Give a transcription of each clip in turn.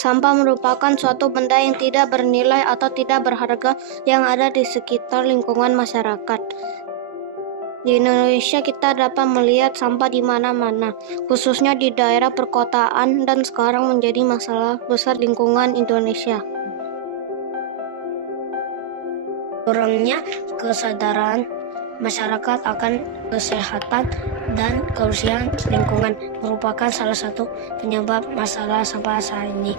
Sampah merupakan suatu benda yang tidak bernilai atau tidak berharga yang ada di sekitar lingkungan masyarakat. Di Indonesia kita dapat melihat sampah di mana-mana, khususnya di daerah perkotaan dan sekarang menjadi masalah besar lingkungan Indonesia. Kurangnya kesadaran masyarakat akan kesehatan dan kebersihan lingkungan merupakan salah satu penyebab masalah sampah saat ini.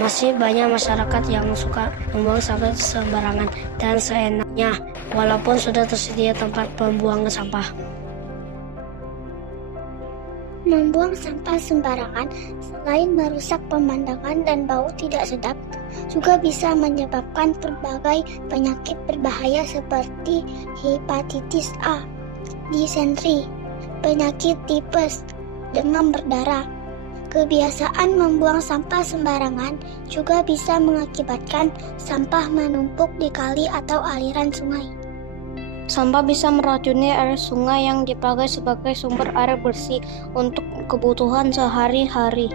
Masih banyak masyarakat yang suka membuang sampah sembarangan dan seenaknya, walaupun sudah tersedia tempat pembuangan sampah. Membuang sampah sembarangan selain merusak pemandangan dan bau tidak sedap, juga bisa menyebabkan berbagai penyakit berbahaya seperti hepatitis A, disentri, penyakit tipes, demam berdarah. Kebiasaan membuang sampah sembarangan juga bisa mengakibatkan sampah menumpuk di kali atau aliran sungai. Sampah bisa meracuni air sungai yang dipakai sebagai sumber air bersih untuk kebutuhan sehari-hari.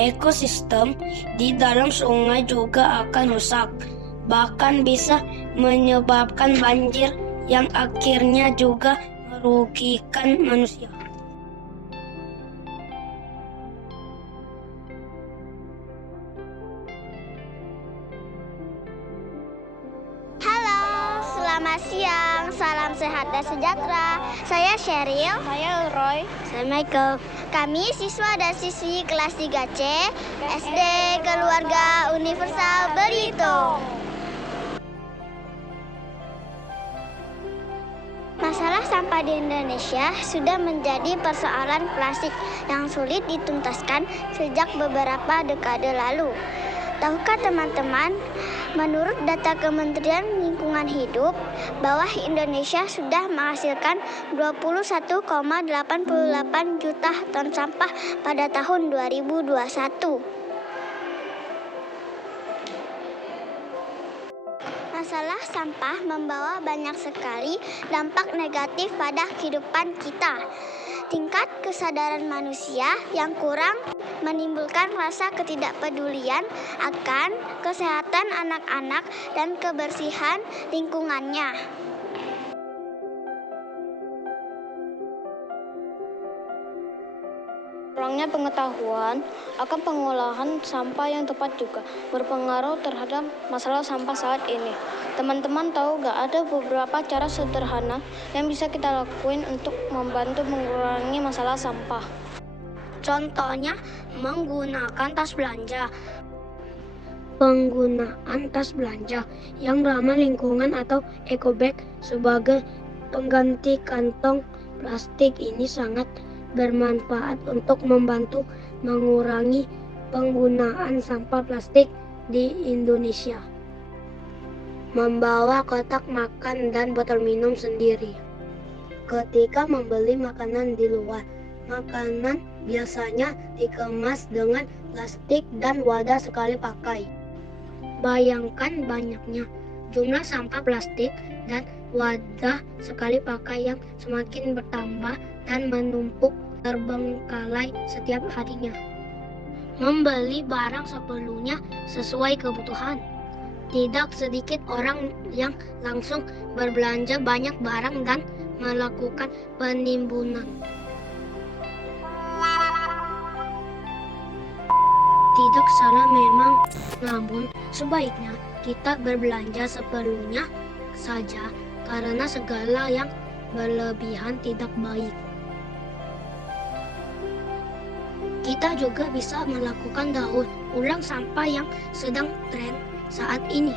Ekosistem di dalam sungai juga akan rusak, bahkan bisa menyebabkan banjir yang akhirnya juga merugikan manusia. Selamat siang, salam sehat dan sejahtera. Saya Sheryl. Saya Roy. Saya Michael. Kami siswa dan siswi kelas 3C SD Keluarga Universal Belitung. Masalah sampah di Indonesia sudah menjadi persoalan klasik yang sulit dituntaskan sejak beberapa dekade lalu. Tahukah teman-teman, menurut data Kementerian Lingkungan Hidup, bahwa Indonesia sudah menghasilkan 21,88 juta ton sampah pada tahun 2021. Masalah sampah membawa banyak sekali dampak negatif pada kehidupan kita. Tingkat kesadaran manusia yang kurang menimbulkan rasa ketidakpedulian akan kesehatan anak-anak dan kebersihan lingkungannya. Kurangnya pengetahuan akan pengolahan sampah yang tepat juga berpengaruh terhadap masalah sampah saat ini. Teman-teman tahu nggak, ada beberapa cara sederhana yang bisa kita lakuin untuk membantu mengurangi masalah sampah. Contohnya, menggunakan tas belanja. Penggunaan tas belanja yang ramah lingkungan atau eco bag sebagai pengganti kantong plastik ini sangat bermanfaat untuk membantu mengurangi penggunaan sampah plastik di Indonesia. Membawa kotak makan dan botol minum sendiri. Ketika membeli makanan di luar, makanan biasanya dikemas dengan plastik dan wadah sekali pakai. Bayangkan banyaknya jumlah sampah plastik dan wadah sekali pakai yang semakin bertambah dan menumpuk terbengkalai setiap harinya. Membeli barang seperlunya sesuai kebutuhan. Tidak sedikit orang yang langsung berbelanja banyak barang dan melakukan penimbunan. Tidak salah memang, namun sebaiknya kita berbelanja seperlunya saja karena segala yang berlebihan tidak baik. Kita juga bisa melakukan daur ulang sampah yang sedang tren saat ini.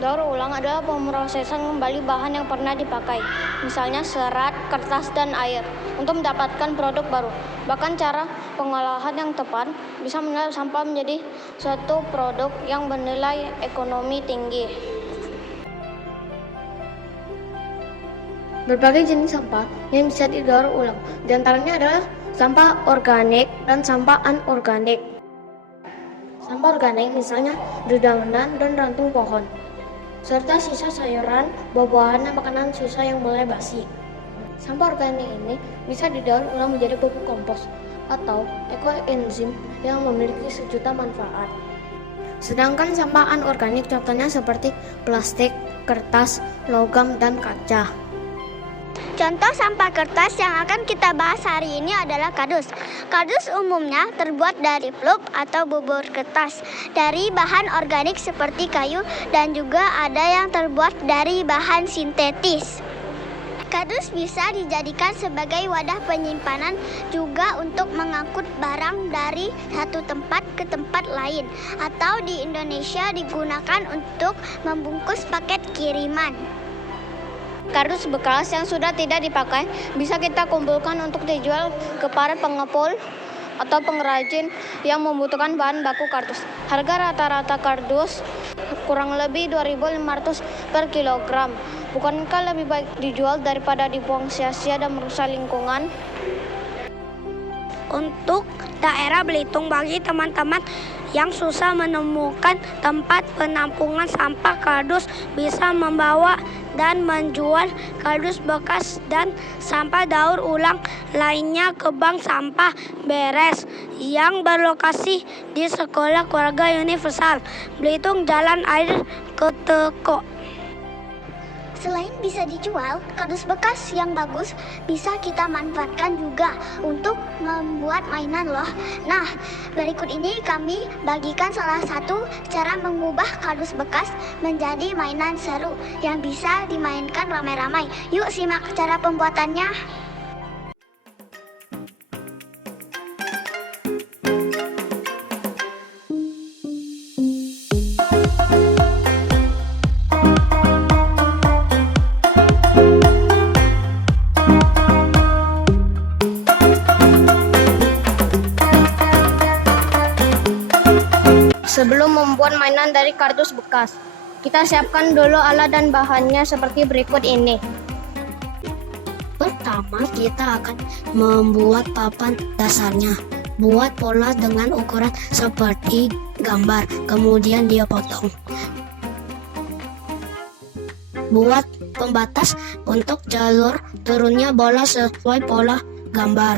Daur ulang adalah pemrosesan kembali bahan yang pernah dipakai, misalnya serat, kertas, dan air, untuk mendapatkan produk baru. Bahkan cara pengolahan yang tepat bisa mengolah sampah menjadi suatu produk yang bernilai ekonomi tinggi. Berbagai jenis sampah yang bisa didaur ulang, di antaranya adalah sampah organik dan sampah anorganik. Sampah organik misalnya dedaunan dan ranting pohon, serta sisa sayuran, buah-buahan, dan makanan sisa yang mulai basi. Sampah organik ini bisa didaur ulang menjadi pupuk kompos atau ekoenzim yang memiliki sejuta manfaat. Sedangkan sampah anorganik contohnya seperti plastik, kertas, logam, dan kaca. Contoh sampah kertas yang akan kita bahas hari ini adalah kardus. Kardus umumnya terbuat dari pulp atau bubur kertas, dari bahan organik seperti kayu, dan juga ada yang terbuat dari bahan sintetis. Kardus bisa dijadikan sebagai wadah penyimpanan, juga untuk mengangkut barang dari satu tempat ke tempat lain, atau di Indonesia digunakan untuk membungkus paket kiriman. Kardus bekas yang sudah tidak dipakai bisa kita kumpulkan untuk dijual ke para pengepul atau pengrajin yang membutuhkan bahan baku kardus. Harga rata-rata kardus kurang lebih 2.500 per kilogram. Bukankah lebih baik dijual daripada dibuang sia-sia dan merusak lingkungan? Untuk daerah Belitung, bagi teman-teman yang susah menemukan tempat penampungan sampah kardus, bisa membawa dan menjual kardus bekas dan sampah daur ulang lainnya ke bank sampah beres yang berlokasi di Sekolah Keluarga Universal Belitung, Jalan Air Keteko. Selain bisa dijual, kardus bekas yang bagus bisa kita manfaatkan juga untuk membuat mainan loh. Nah, berikut ini kami bagikan salah satu cara mengubah kardus bekas menjadi mainan seru yang bisa dimainkan ramai-ramai. Yuk simak cara pembuatannya. Sebelum membuat mainan dari kardus bekas, kita siapkan dulu alat dan bahannya seperti berikut ini. Pertama, kita akan membuat papan dasarnya. Buat pola dengan ukuran seperti gambar, kemudian dia potong. Buat pembatas untuk jalur turunnya bola sesuai pola gambar.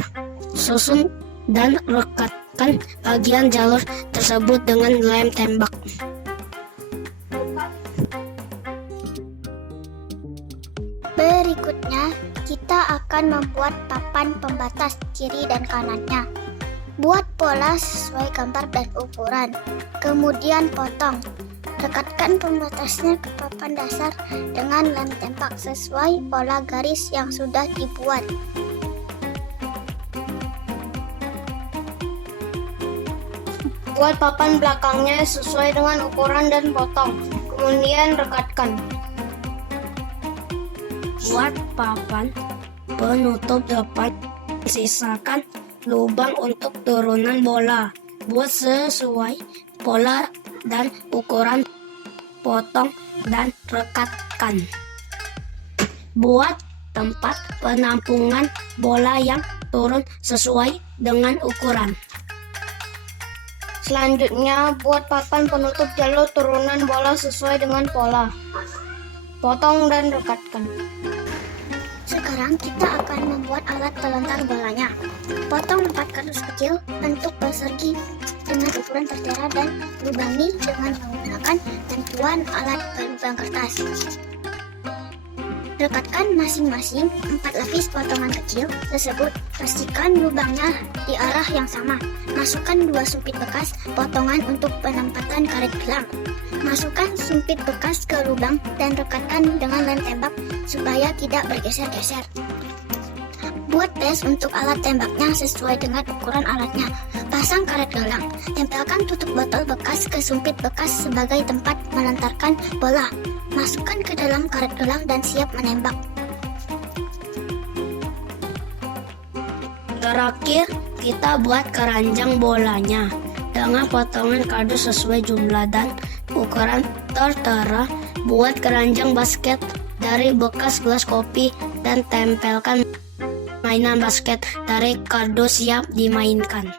Susun dan rekatkan bagian jalur tersebut dengan lem tembak. Berikutnya, kita akan membuat papan pembatas kiri dan kanannya. Buat pola sesuai gambar dan ukuran, kemudian potong. Rekatkan pembatasnya ke papan dasar dengan lem tembak sesuai pola garis yang sudah dibuat. Buat papan belakangnya sesuai dengan ukuran dan potong, kemudian rekatkan. Buat papan penutup depan, sisakan lubang untuk turunan bola. Buat sesuai pola dan ukuran, potong dan rekatkan. Buat tempat penampungan bola yang turun sesuai dengan ukuran. Selanjutnya, buat papan penutup jalur turunan bola sesuai dengan pola. Potong dan rekatkan. Sekarang kita akan membuat alat pelontar bolanya. Potong 4 kardus kecil bentuk persegi dengan ukuran tertera dan lubangi dengan menggunakan tentuan alat pelubang kertas. Rekatkan masing-masing 4 lapis potongan kecil tersebut. Pastikan lubangnya di arah yang sama. Masukkan 2 sumpit bekas potongan untuk penempatan karet gelang. Masukkan sumpit bekas ke lubang dan rekatkan dengan lem tembak supaya tidak bergeser-geser. Buat base untuk alat tembaknya sesuai dengan ukuran alatnya. Pasang karet gelang. Tempelkan tutup botol bekas ke sumpit bekas sebagai tempat melentarkan bola. Masukkan ke dalam karet gelang dan siap menembak. Terakhir, kita buat keranjang bolanya dengan potongan kardus sesuai jumlah dan ukuran tertera. Buat keranjang basket dari bekas gelas kopi dan tempelkan mainan basket dari kardus siap dimainkan.